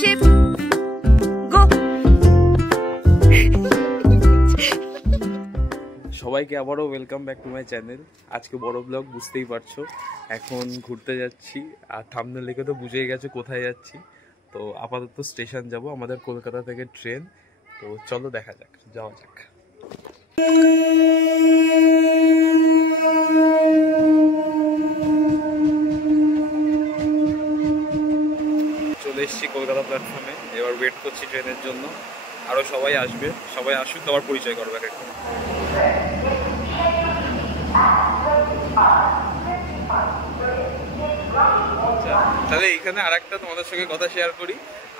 Sheep গো। সবাইকে আবারও welcome back to my channel. আজকে বড় ব্লগ, বুঝতেই পারছো। এখন ঘুরতে যাচ্ছি, আর থাম্বনেল দেখে তো বুঝেই গেছে কোথায় যাচ্ছি। তো আপাতত স্টেশন যাব, আমাদের কলকাতা থেকে ট্রেন। তো চলো দেখা যাক, যাওয়া যাক। চলে এসেছি কলকাতা প্ল্যাটফর্মে, এবার ওয়েট করছি ট্রেনের জন্য। আরও সবাই আসবে, সবাই আসুক, আবার পরিচয় করবে একটা। তাহলে এইখানে আর একটা তোমাদের সঙ্গে কথা শেয়ার করি।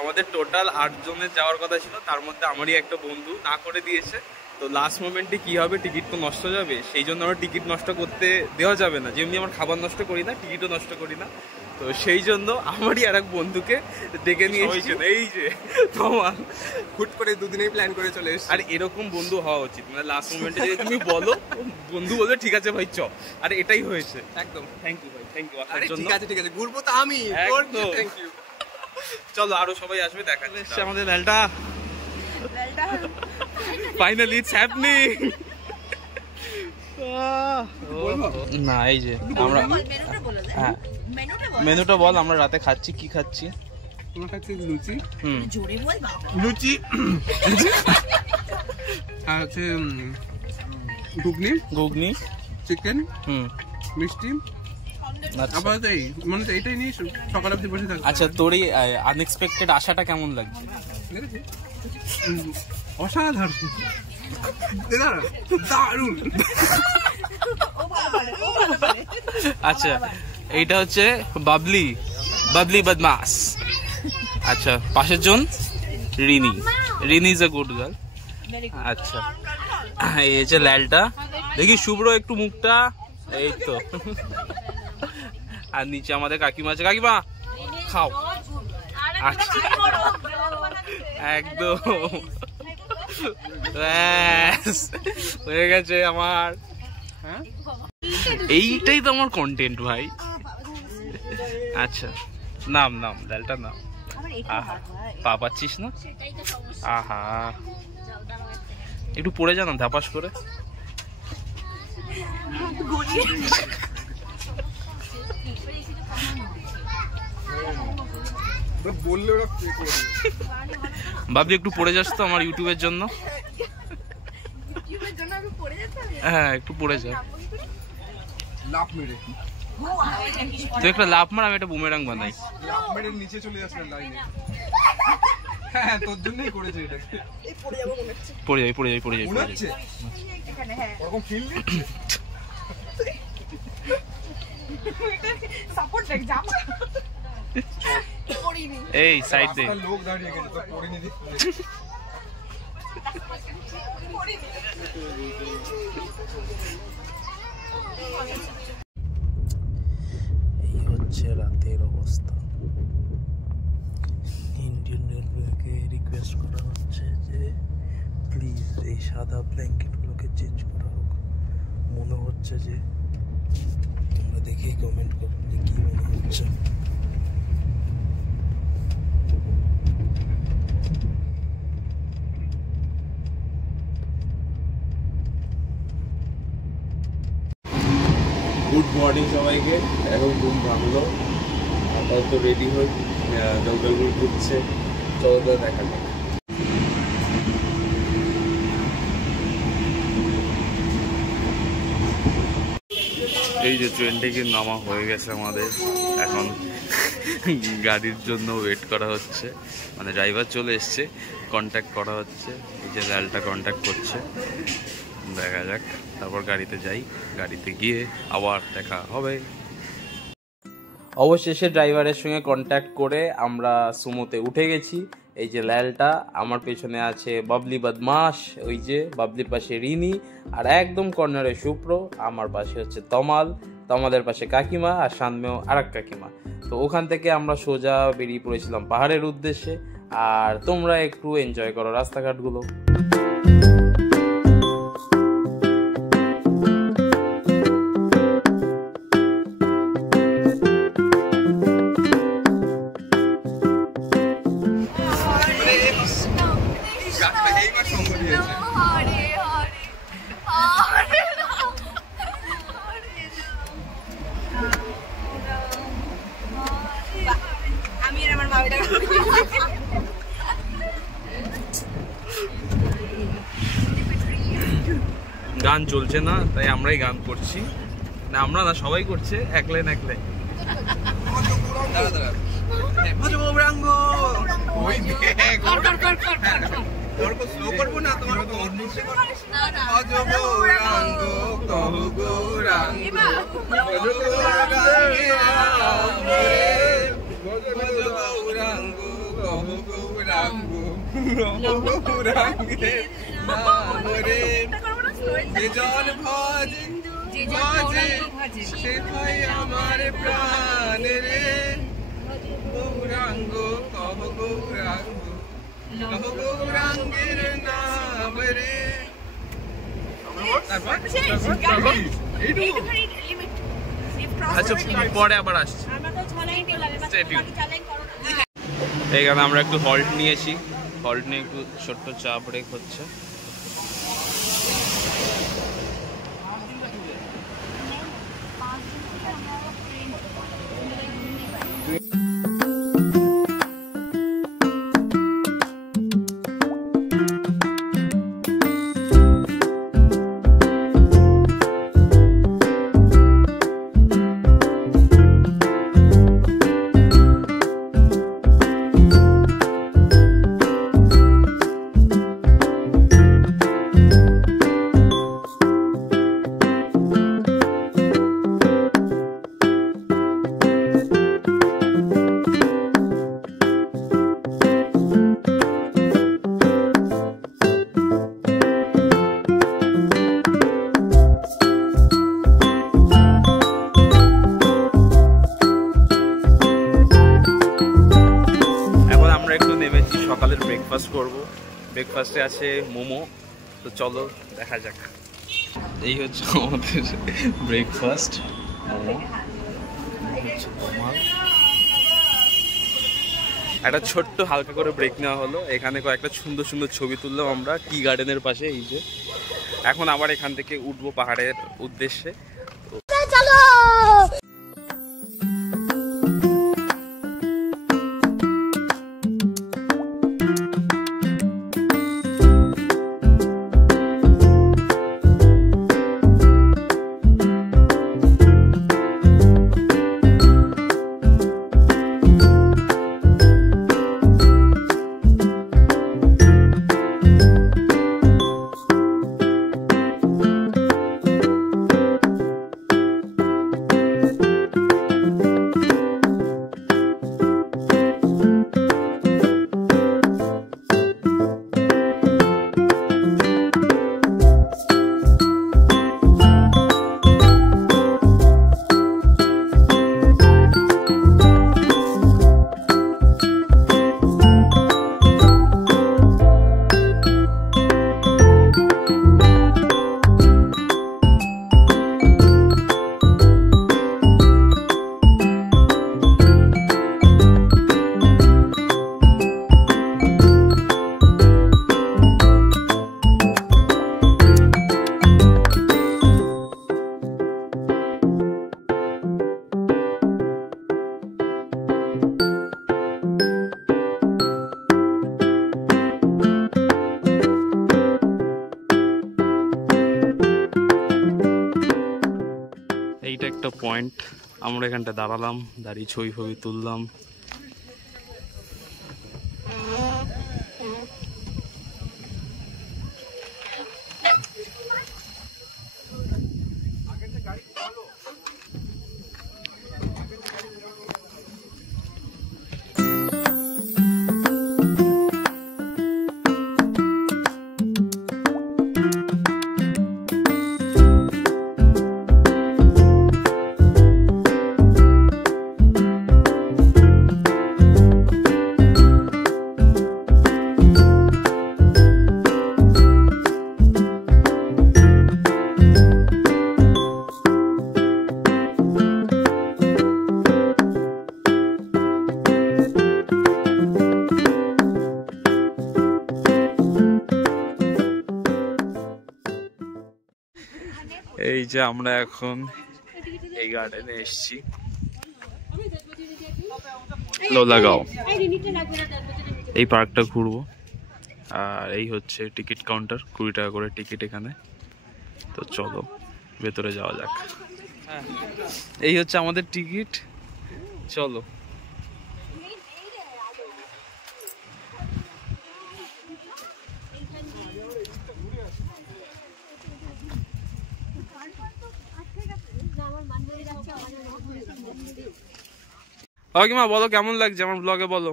আমাদের টোটাল 8 জনের যাওয়ার কথা ছিল, তার মধ্যে আমারই একটা বন্ধু না করে দিয়েছে। তো লাস্ট মোমেন্টে কি হবে, টিকিট তো নষ্ট যাবে, সেই জন্য আমরা টিকিট নষ্ট করতে দেওয়া যাবে না। যেমনি আমার খাবার নষ্ট করি না, টিকিটও নষ্ট করি না। তো সেই জন্য আমারই আর এক বন্ধুকে ডেকে নিয়ে এসেছে, এই যে তোমার হুট করে দুদিনেই প্ল্যান করে চলে এসেছি। আর এরকম বন্ধু হওয়া উচিত, মানে লাস্ট মোমেন্টে যদি তুমি বলো, বন্ধু বলে ঠিক আছে ভাই চ। আর এটাই হয়েছে একদম। থ্যাংক ইউ ভাই, থ্যাংক ইউ। আরে ঠিক আছে ঠিক আছে, ঘুরবো তো আমি। Thank you. চলো আরো সবাই আসবে, দেখা যাচ্ছে আমাদের লালটা। Finally it's happening. না এই যে আমরা, হ্যাঁ মেনুটা বল, আমরা রাতে খাচ্ছি কি খাচ্ছি? আমরা খাচ্ছি লুচি। লুচি আর হচ্ছে ঘুগনি, ঘুগনি, চিকেন, মিষ্টি। আপাতত এই মানে এইটাই নিয়ে সকালে বসে থাকবো। আচ্ছা, তোর এই আনএক্সপেক্টেড আশাটা কেমন লাগছে? অসাধারণ, দারুণ। আচ্ছা, এইটা হচ্ছে বাবলি, বাবলি বদমাস। আচ্ছা, পাশের জন Rini, Rini is a good girl. আচ্ছা, এই যে লালটা, দেখি শুভ্র একটু মুখটা, এই তো। আর নিচে আমাদের কাকিমা আছে, কাকিমা খাও। আচ্ছা, একদম হয়ে গেছে আমার। হ্যাঁ, এইটাই তো আমার কন্টেন্ট ভাই। আচ্ছা, নাম নাম ডালটা নাম। আহা, পা পাচ্ছিস না? আহা, একটু পড়ে জানাম ধাপাস করে। ভাবলি একটু পড়ে যাস তো আমার ইউটিউবের জন্য। হ্যাঁ, একটু পড়ে যা। তুই একটা লাফ মার, আমি একটা বুমেরাং বানাই। নিচে চলে যাচ্ছে লাইনে। হ্যাঁ, তোর জন্যই করেছে এটা। পড়ে যাই, পড়ে যাই, পড়ে যাই, পড়ে যাই। ওরকম ফিল এই সাইড দে। লোক দাঁড়িয়ে গেছে তো পড়ে নিয়ে এই হচ্ছে রাতের অবস্থা। ইন্ডিয়ান রেলওয়েকে রিকোয়েস্ট করা হচ্ছে যে প্লিজ এই সাদা ব্ল্যাঙ্কেটগুলোকে চেঞ্জ করা হোক। মনে হচ্ছে যে, তোমরা দেখেই কমেন্ট করো যে কি মনে হচ্ছে। গুড মর্নিং সবাইকে। এখন ঘুম ভাঙলো, আপাতত রেডি হই, জলপাইগুড়ি ঘুরছে। চলো দেখা যাক। এই যে ট্রেন থেকে নামা হয়ে গেছে আমাদের, এখন গাড়ির জন্য ওয়েট করা হচ্ছে। মানে ড্রাইভার চলে এসছে, কন্ট্যাক্ট করা হচ্ছে। এই যে লালটা কন্ট্যাক্ট করছে, দেখা যাক। তারপর গাড়িতে যাই, গাড়িতে গিয়ে আবার দেখা হবে। অবশেষে ড্রাইভারের সঙ্গে কন্ট্যাক্ট করে আমরা সুমোতে উঠে গেছি। এই যে লালটা, আমার পেছনে আছে বাবলি বদমাস, ওই যে বাবলির পাশে রিনি, আর একদম কর্নারে শুভ্র, আমার পাশে হচ্ছে তমাল, তমালের পাশে কাকিমা, আর সামনেও আর এক কাকিমা। তো ওখান থেকে আমরা সোজা বেরিয়ে পড়েছিলাম পাহাড়ের উদ্দেশ্যে। আর তোমরা একটু এনজয় করো রাস্তাঘাটগুলো। চলছে না, তাই আমরাই গান করছি। না আমরা না, সবাই করছে এক লাইন এক লাইন। আমার প্রাণ রে গৌরাঙ্গ কহ গৌরাঙ্গ কহ গৌরাঙ্গের নাম রে। আচ্ছা পরে আবার আসছি। এখানে আমরা একটু হল্ট নিয়েছি, হল্ট নিয়ে একটু ছোট্ট চা ব্রেক হচ্ছে। সকালের ব্রেকফাস্ট করব। ব্রেকফাস্টে আছে মোমো, তো চলো দেখা যাক। এই হচ্ছে আমাদের ব্রেকফাস্ট, মোমো। একটা ছোট্ট হালকা করে ব্রেক নেওয়া হলো, এখানে কয়েকটা সুন্দর সুন্দর ছবি তুললাম আমরা টি গার্ডেনের পাশে। এই যে এখন আবার এখান থেকে উঠবো পাহাড়ের উদ্দেশ্যে। এইটা একটা পয়েন্ট, আমরা এখানটা দাঁড়ালাম, দাঁড়িয়ে ছবি ফবি তুললাম। এই যে আমরা এখন এই গার্ডেনে এসেছি, লোলাগাঁও। এই পার্কটা ঘুরবো। আর এই হচ্ছে টিকিট কাউন্টার, 20 টাকা করে টিকিট এখানে। তো তো চলো ভেতরে যাওয়া যাক। হ্যাঁ, এই হচ্ছে আমাদের টিকিট, চলো। কাকিমা বলো কেমন লাগছে আমার ব্লগে, বলো।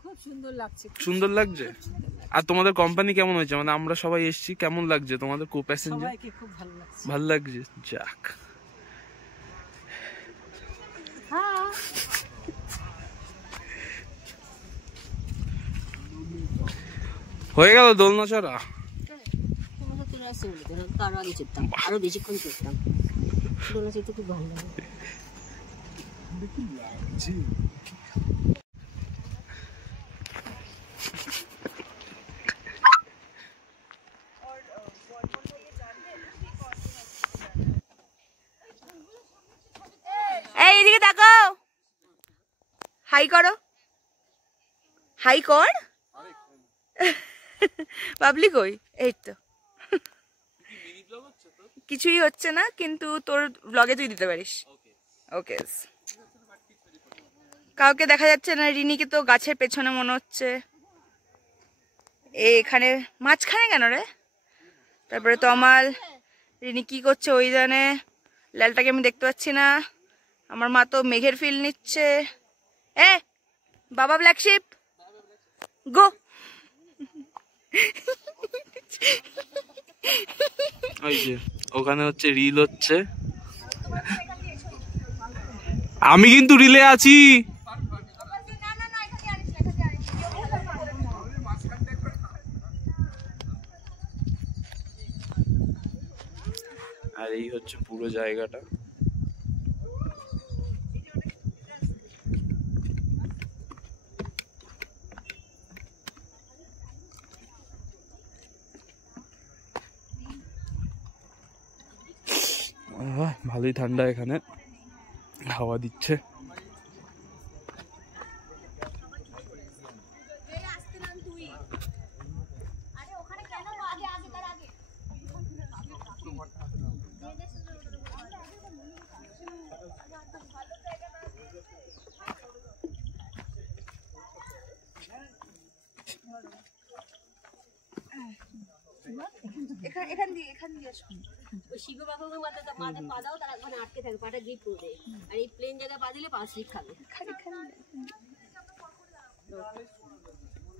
খুব সুন্দর লাগছে। সুন্দর লাগছে? আর তোমাদের কোম্পানি কেমন হয়েছে, মানে আমরা সবাই এসেছি, কেমন লাগছে তোমাদের কো প্যাসেঞ্জার? সবাইকে খুব ভালো লাগছে। ভালো লাগছে, যাক। হয়ে গেল দোলনা চড়া। আরো আগে চেপতাম, আরো বেশিক্ষণ চেপতাম। দোলনা চেপতে খুব ভালো লাগে। এই এদিকে তাকাও, হাই করো, হাই কর। বাবলি কই? এই তো, কিছুই হচ্ছে না, কিন্তু তোর ব্লগে তুই দিতে পারিস। ওকে, কাউকে দেখা যাচ্ছে না। রিনিকে তো গাছের পেছনে মনে হচ্ছে। এখানে মাঝখানে কেন রে? তারপরে তমাল, রিনি কি করছে ওই জানে। লালটাকে আমি দেখতে পাচ্ছি না। আমার মা তো মেঘের ফিল নিচ্ছে। এ বাবা ব্ল্যাক শিপ গো। ওই যে ওখানে হচ্ছে রিল হচ্ছে, আমি কিন্তু রিলে আছি। আর এই হচ্ছে পুরো জায়গাটা। ভালোই ঠান্ডা, এখানে হাওয়া দিচ্ছে। এখান দিয়ে আসো। ওই শিখো বাবাকে মাথা পা দাও, তারা ওখানে আটকে থাকে, পাটা গ্রিপ করবে। আর এই প্লেন জায়গায় পা দিলে পা স্লিপ খাবে।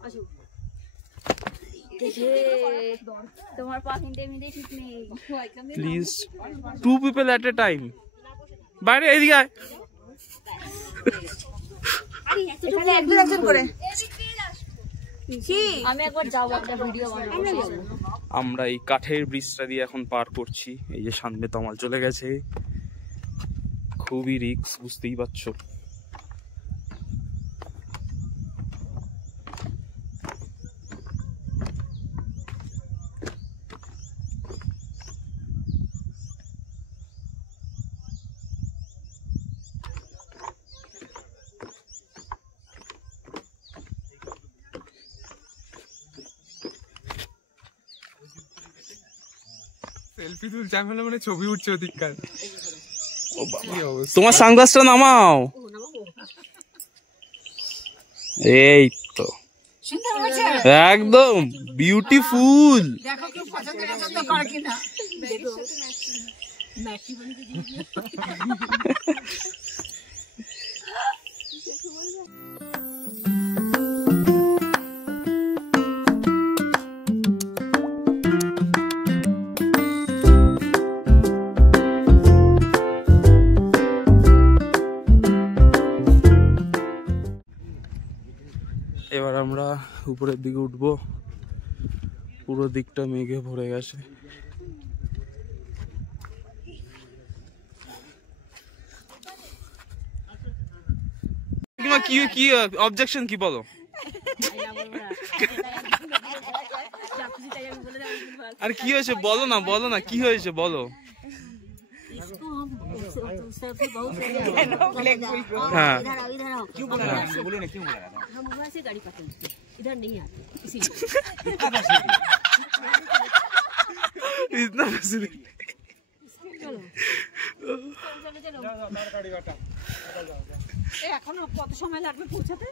আসো। তোমার পা কিনতে এমনিতে ঠিক নেই। Please, 2 people at a time। বাইরে এদিকে আয়। এখানে একজন করে। আমি একবার যাবো, একটা ভিডিও বানাবো। আমরা এই কাঠের ব্রিজটা দিয়ে এখন পার করছি। এই যে সামনে তমাল চলে গেছে, খুবই রিস্ক, বুঝতেই পারছো। সেলফি তুলছে, আমি মানে ছবি উঠছে ওদিককার। তোমার সানগ্লাসটা নামাও। এই তো একদম বিউটিফুল। দেখো কেউ পছন্দ করে কিনা। এবার আমরা উপরের দিকে উঠবো। পুরো দিকটা মেঘে ভরে গেছে। কি কি অবজেকশন কি বলো? আর কি হয়েছে বলো না, বলো না কি হয়েছে বলো। हाँ क्यों बोला बोलो ना, क्यों बोला हम वहाँ से गाड़ी पकड़े, इधर नहीं आते इसीलिए। इतना फैसिलिटी এখনো কত সময় লাগবে পৌঁছাতে?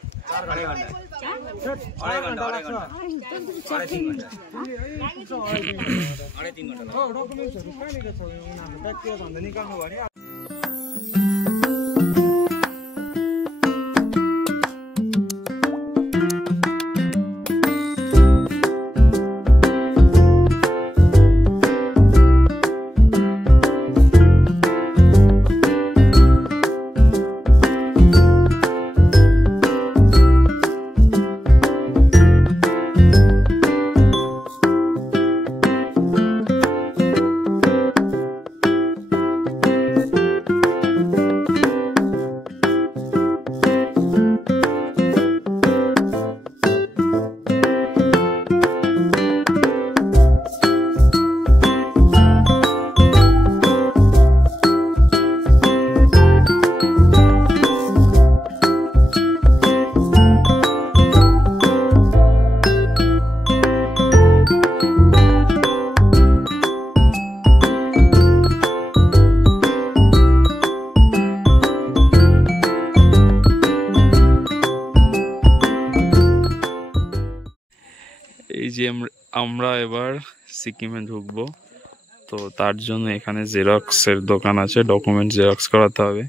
এই যে আমরা এবার সিকিমে ঢুকবো, তো তার জন্য এখানে জেরক্সের দোকান আছে, ডকুমেন্ট জেরক্স করাতে হবে।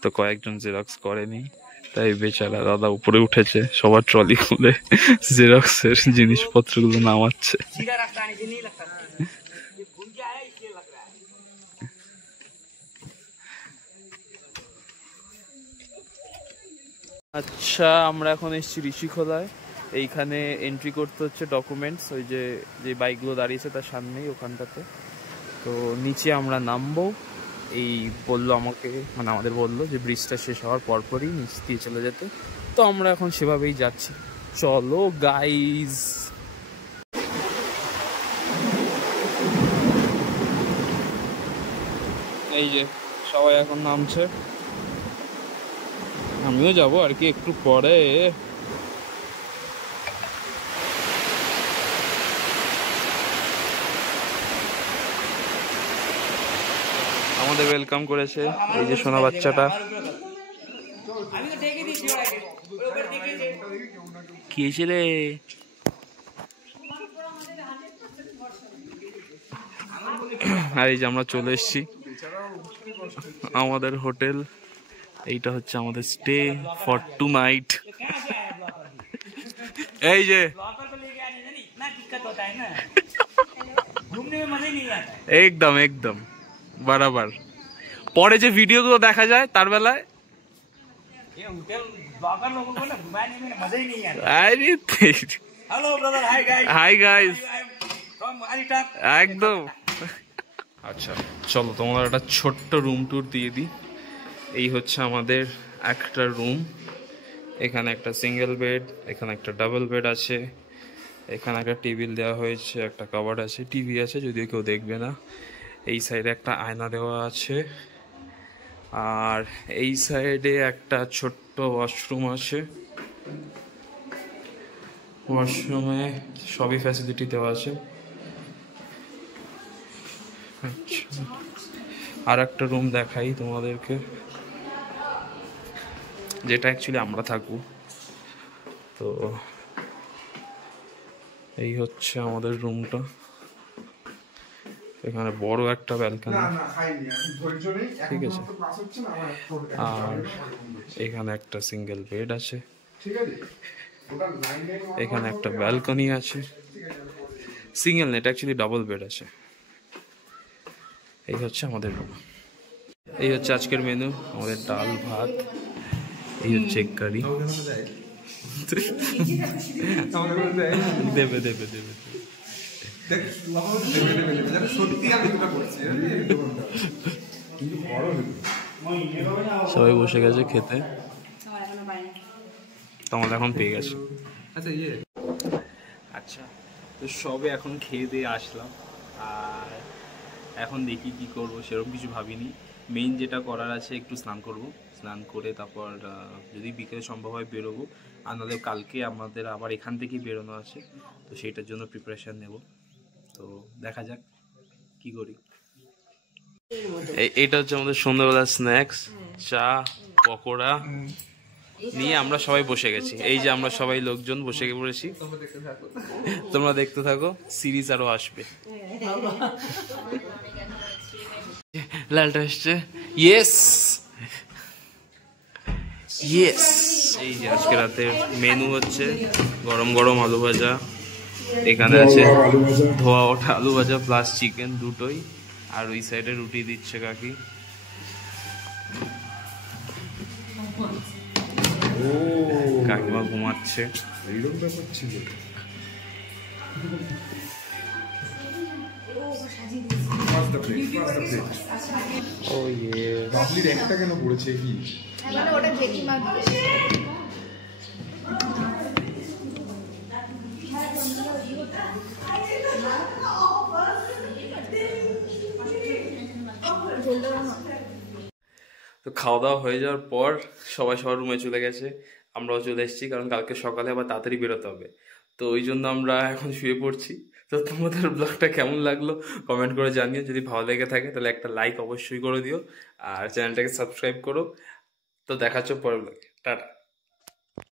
তো কয়েকজন জেরক্স করেনি, তাই বেচারা দাদা উপরে উঠেছে সবার ট্রলি খুলে জেরক্সের জিনিসপত্রগুলো নামাচ্ছে। আচ্ছা, আমরা এখন এসেছি ঋষিখোলায়। এইখানে এন্ট্রি করতে হচ্ছে ডকুমেন্টস, ওই যে বাইকগুলো দাঁড়িয়েছে তার সামনেই ওখানটাতে। তো নিচে আমরা নামবো, এই বললো আমাকে, মানে আমাদের বললো যে ব্রিজটা শেষ হওয়ার পরপরই নিচ দিয়ে চলে যেতে। তো আমরা এখন সেভাবেই যাচ্ছি। চলো গাইজ। এই যে সবাই এখন নামছে, আমিও যাবো আর কি একটু পরে। আমাদের ওয়েলকাম করেছে এই যে সোনা বাচ্চাটা। কি ছেলে, আর এই যে আমরা চলে এসেছি আমাদের হোটেল। এইটা হচ্ছে আমাদের স্টে ফর 2 নাইট। এই যে একদম একদম বরাবর। পরে যে ভিডিওগুলো দেখা যায় তার বেলায় হাই গাইস একদম। আচ্ছা চলো তোমাদের একটা ছোট্ট রুম ট্যুর দিয়ে দিই। এই হচ্ছে আমাদের একটা রুম। এখানে একটা সিঙ্গেল বেড, এখানে একটা ডাবল বেড আছে, এখানে একটা টেবিল দেওয়া হয়েছে, একটা কাভার্ড আছে, টিভি আছে, যদিও কেউ দেখবে না। এই সাইডে একটা আয়না দেওয়া আছে, আর এই সাইডে একটা ছোট্ট ওয়াশরুম আছে। ওয়াশরুমে সবই ফ্যাসিলিটি দেওয়া আছে। আচ্ছা, আর একটা রুম দেখাই তোমাদেরকে, যেটা অ্যাকচুয়ালি আমরা থাকবো। তো এই হচ্ছে আমাদের রুমটা। এখানে বড় একটা ব্যালকনি, ঠিক আছে, আর এখানে একটা সিঙ্গেল বেড আছে, এখানে একটা ব্যালকনি আছে, single net actually double bed আছে। এই হচ্ছে আমাদের রুম। এই হচ্ছে আজকের মেনু, আমাদের ডাল ভাত, এই হচ্ছে এগ কারি। দেবে দেবে দেবে সবাই বসে গেছে খেতে, তোমার এখন পেয়ে গেছে। আচ্ছা, তো সবে এখন খেয়ে দিয়ে আসলাম, আর এখন দেখি কি করব, সেরকম কিছু ভাবিনি। মেইন যেটা করার আছে, একটু স্নান করব, স্নান করে তারপর যদি বিকেলে সম্ভব হয় বেরোবো, আর নাহলে কালকে আমাদের আবার এখান থেকেই বেরোনো আছে, তো সেইটার জন্য প্রিপারেশান নেব। তো দেখা যাক কি করি। এইটা হচ্ছে আমাদের সন্ধ্যাবেলার স্ন্যাক্স, চা পকোড়া নিয়ে আমরা সবাই বসে গেছি। এই যে আমরা সবাই লোকজন বসে পড়েছি, তোমরা দেখতে থাকো, সিরিজ আরো আসবে। লালটা এসছে, ইয়েস ইয়েস। এই যে আজকে রাতের মেনু হচ্ছে গরম গরম আলু ভাজা, এখানে আছে ধোয়া ওঠা আলু ভাজা প্লাস চিকেন দুটোই, আর ওই সাইডে রুটি দিচ্ছে কাকি। কাকিমা ঘুমাচ্ছে। এইরকম ব্যাপার ছিল। বাবলির একটা কেন পড়েছে কি? ওটা জেঠিমা তো খাওয়া দাওয়া হয়ে যাওয়ার পর সবাই সবার রুমে চলে গেছে, আমরাও চলে এসেছি, কারণ কালকে সকালে আবার তাড়াতাড়ি বেরোতে হবে। তো ওই জন্য আমরা এখন শুয়ে পড়ছি। তো তোমাদের ব্লগটা কেমন লাগলো কমেন্ট করে জানিও। যদি ভালো লেগে থাকে তাহলে একটা লাইক অবশ্যই করে দিও, আর চ্যানেলটাকে সাবস্ক্রাইব করো। তো দেখাচ্ছ পরের ব্লগে, টাটা।